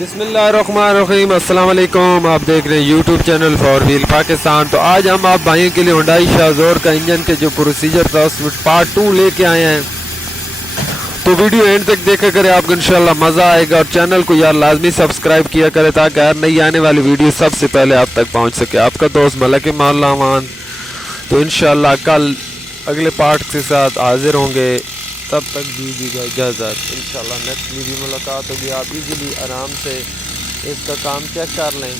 बिस्मिल्लाहिर्रहमानिर्रहीम, अस्सलाम वालेकुम। आप देख रहे हैं YouTube channel for wheel Pakistan. तो आज हम आप भाइयों के लिए हुंडई शाज़ोर का इंजन के जो प्रोसीजर था उसमें पार्ट 2 लेके आए हैं। तो वीडियो एंड तक देखा करें, आपको इंशाल्लाह मज़ा आएगा। और चैनल को यार लाजमी सब्सक्राइब किया करें ताकि यार नई आने वाली वीडियो सबसे पहले आप तक पहुँच सके। आपका दोस्त मलक मौलामान। तो इंशाल्लाह कल अगले पार्ट के साथ हाजिर होंगे, तब तक दीजिएगा इजाज़त। इंशाल्लाह नेक्स्ट वीडियो मुलाकात होगी। आप इजीली आराम से इसका काम चेक कर लें।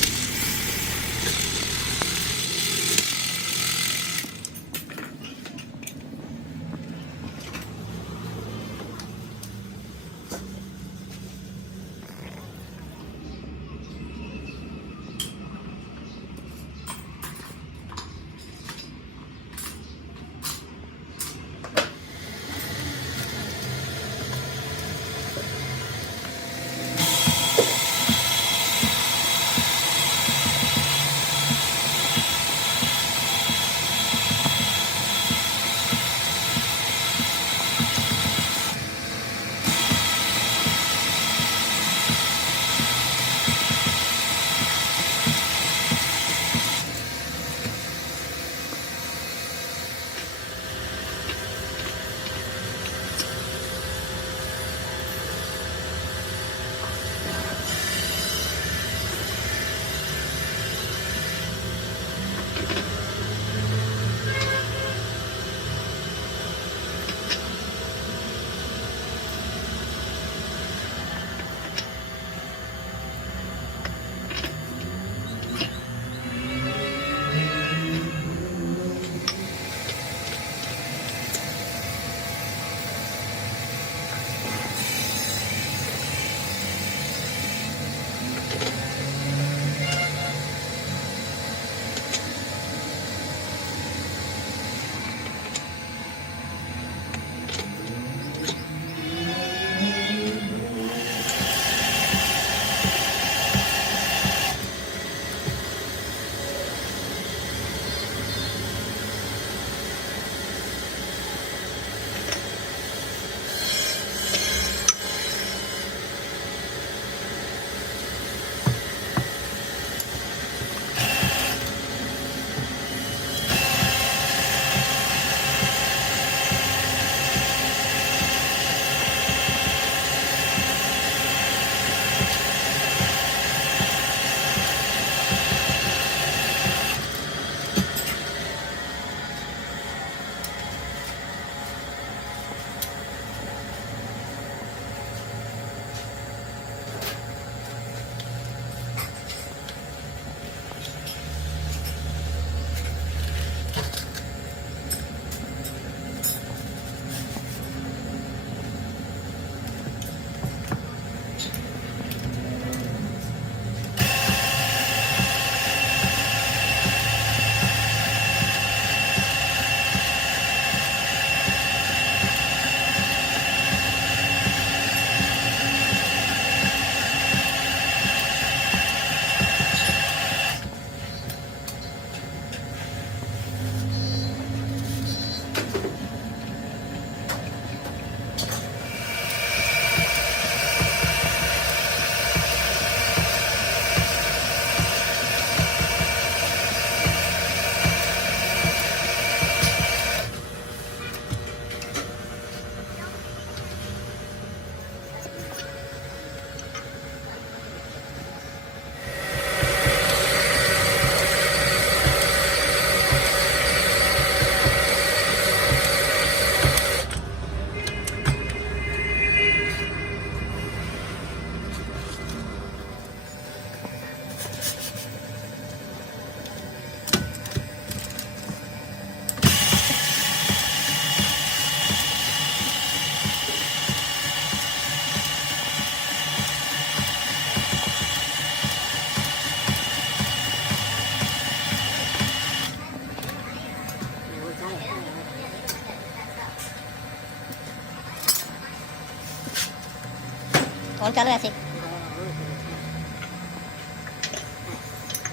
कौन चल रहा है ऐसे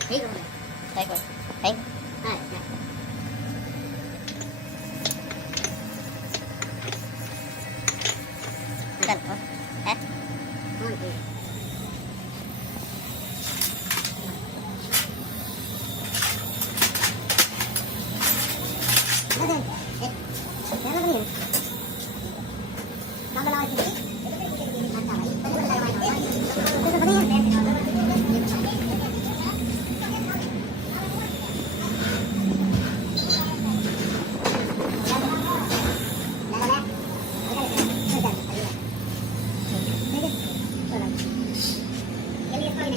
ठीक है थैंक यू थैंक हां चल है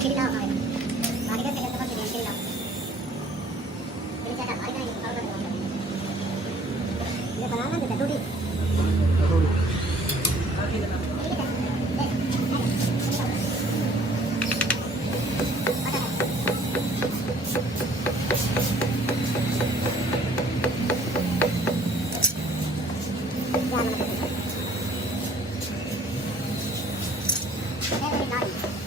खिली लाओ हमारे आगे कैसे करते हैं खिली लाओ ये क्या भाई का ये बनाना है टूटी Hãy subscribe cho kênh Ghiền Mì Gõ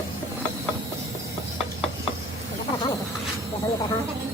để không bỏ lỡ những video hấp dẫn